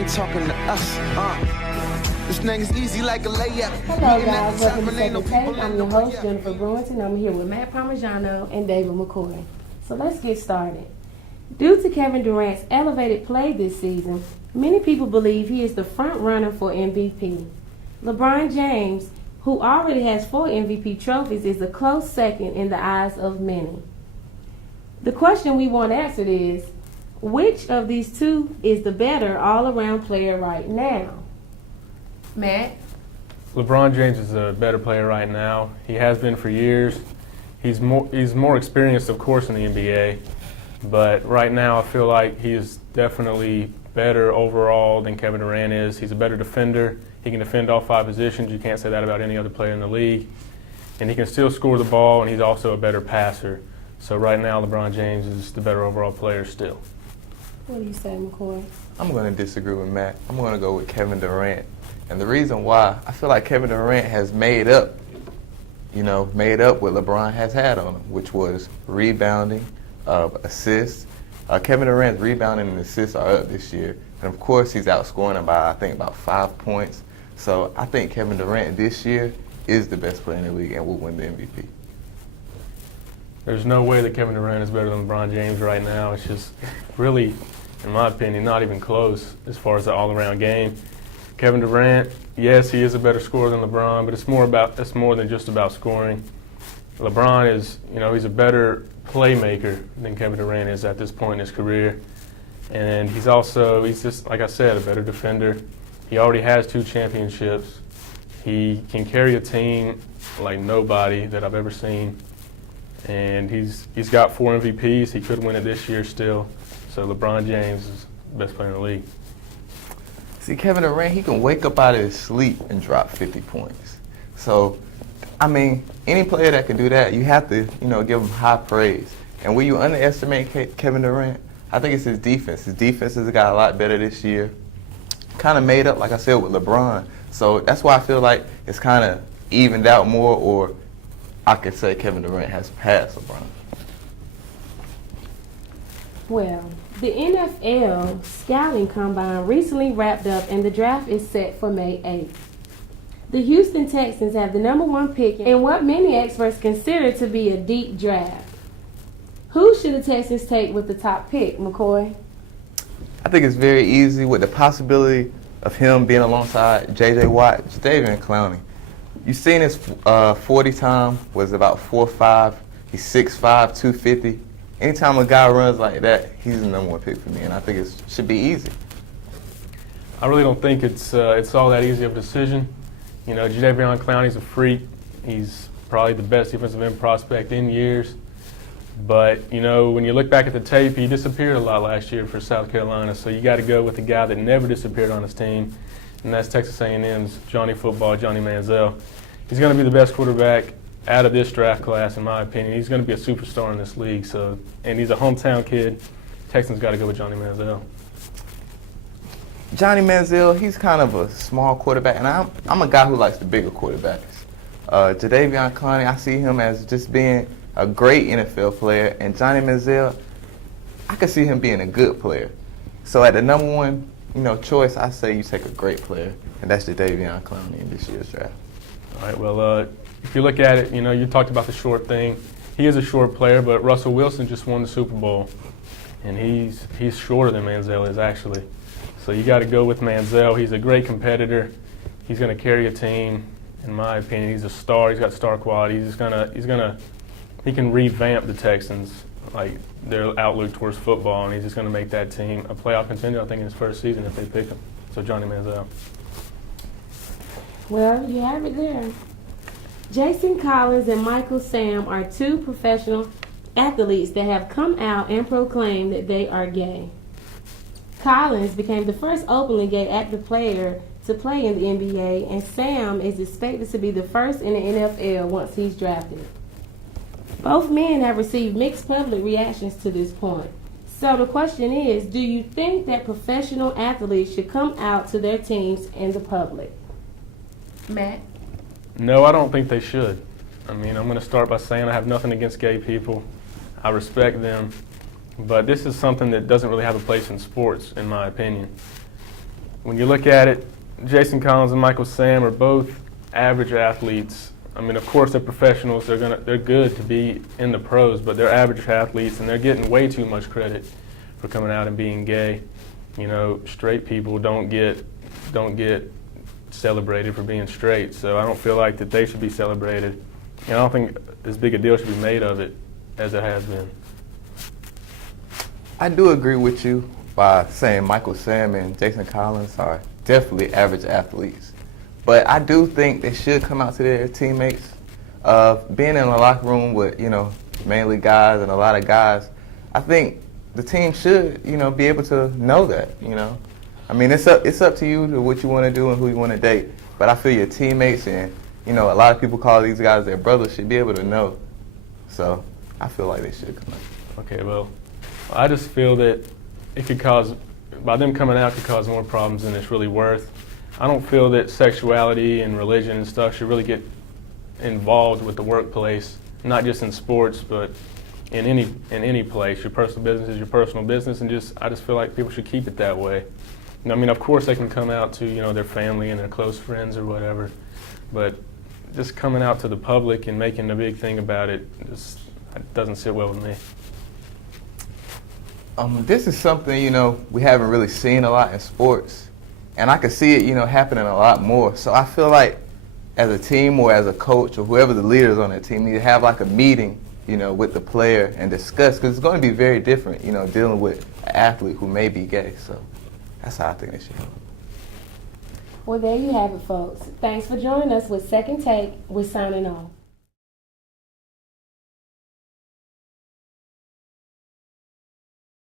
ain't talking to us. This thing is easy like a layup. Hello guys, welcome to Second Take. I'm your host, Jennifer Brewington. I'm here with Matt Parmigiano and David McCoy. So let's get started. Due to Kevin Durant's elevated play this season, many people believe he is the front runner for MVP. LeBron James, who already has 4 MVP trophies, is a close second in the eyes of many. The question we want answered is, which of these two is the better all-around player right now? Matt? LeBron James is a better player right now. He has been for years. He's more experienced, of course, in the NBA. But right now I feel like he is definitely better overall than Kevin Durant is. He's a better defender. He can defend all 5 positions. You can't say that about any other player in the league. And he can still score the ball, and he's also a better passer. So right now LeBron James is the better overall player still. What do you say, McCoy? I'm going to disagree with Matt. I'm going to go with Kevin Durant. And the reason why, I feel like Kevin Durant has made up what LeBron has had on him, which was rebounding, assists. Kevin Durant's rebounding and assists are up this year. And of course, he's outscoring him by, I think, about 5 points. So I think Kevin Durant this year is the best player in the league and will win the MVP. There's no way that Kevin Durant is better than LeBron James right now. It's just really, in my opinion, not even close as far as the all-around game. Kevin Durant, yes, he is a better scorer than LeBron, but it's more than just about scoring. LeBron is, he's a better playmaker than Kevin Durant is at this point in his career. And he's just, like I said, a better defender. He already has 2 championships. He can carry a team like nobody that I've ever seen. And he's got 4 MVPs. He could win it this year still. So LeBron James is the best player in the league. See, Kevin Durant, he can wake up out of his sleep and drop 50 points. So, any player that can do that, you have to, give him high praise. And when you underestimate Kevin Durant, I think it's his defense. His defense has got a lot better this year. Kind of made up, like I said, with LeBron. So that's why I feel like it's kind of evened out more, or I could say Kevin Durant has passed LeBron. Well, the NFL Scouting Combine recently wrapped up and the draft is set for May 8th. The Houston Texans have the number 1 pick in what many experts consider to be a deep draft. Who should the Texans take with the top pick, McCoy? I think it's very easy with the possibility of him being alongside J.J. Watt, Jadeveon Clowney. You've seen his 40 time was about 4'5". He's 6'5", 250. Anytime a guy runs like that, he's the number 1 pick for me, and I think it should be easy. I really don't think it's all that easy of a decision. Jadeveon Clowney's a freak. He's probably the best defensive end prospect in years. But, when you look back at the tape, he disappeared a lot last year for South Carolina. So you got to go with the guy that never disappeared on his team, and that's Texas A&M's Johnny Football, Johnny Manziel. He's going to be the best quarterback out of this draft class, in my opinion. He's going to be a superstar in this league. And he's a hometown kid. Texans got to go with Johnny Manziel. Johnny Manziel, he's kind of a small quarterback, and I'm a guy who likes the bigger quarterbacks. Jadeveon Clowney, I see him as just being a great NFL player, and Johnny Manziel, I could see him being a good player. So at the number 1, choice, I say you take a great player, and that's Jadeveon Clowney in this year's draft. All right, well, if you look at it, you talked about the short thing. He is a short player, but Russell Wilson just won the Super Bowl, and he's shorter than Manziel is actually. So you got to go with Manziel. He's a great competitor. He's going to carry a team. In my opinion, he's a star. He's got star quality. He can revamp the Texans, like their outlook towards football, and he's just going to make that team a playoff contender, I think, in his first season if they pick him. So Johnny Manziel. Well, you have it there. Jason Collins and Michael Sam are 2 professional athletes that have come out and proclaimed that they are gay. Collins became the first openly gay active player to play in the NBA, and Sam is expected to be the first in the NFL once he's drafted. Both men have received mixed public reactions to this point. So the question is, do you think that professional athletes should come out to their teams and the public? Matt? No, I don't think they should. I'm going to start by saying I have nothing against gay people. I respect them. But this is something that doesn't really have a place in sports, in my opinion. when you look at it, Jason Collins and Michael Sam are both average athletes. I mean, of course, they're professionals. They're good to be in the pros, but they're average athletes, and they're getting way too much credit for coming out and being gay. You know, straight people don't get celebrated for being straight, so I don't feel like that they should be celebrated. And I don't think as big a deal should be made of it as it has been. I do agree with you by saying Michael Sam and Jason Collins are definitely average athletes. But I do think they should come out to their teammates. Being in a locker room with, mainly guys and a lot of guys, I think the team should, be able to know that, I mean, it's up to you to what you want to do and who you want to date. But I feel your teammates and, a lot of people call these guys their brothers should be able to know. So I feel like they should come out. Okay, well, I just feel that it could cause, by them coming out, could cause more problems than it's really worth. I don't feel that sexuality and religion and stuff should really get involved with the workplace, not just in sports, but in any place. Your personal business is your personal business, and I just feel like people should keep it that way. I mean, of course, they can come out to their family and their close friends or whatever, but just coming out to the public and making a big thing about it just doesn't sit well with me. This is something we haven't really seen a lot in sports, and I can see it happening a lot more. So I feel like as a team or as a coach or whoever the leaders on that team need to have like a meeting with the player and discuss, because it's going to be very different dealing with an athlete who may be gay. So that's how I think they should handle it. Well, there you have it, folks. Thanks for joining us with Second Take. We're signing off.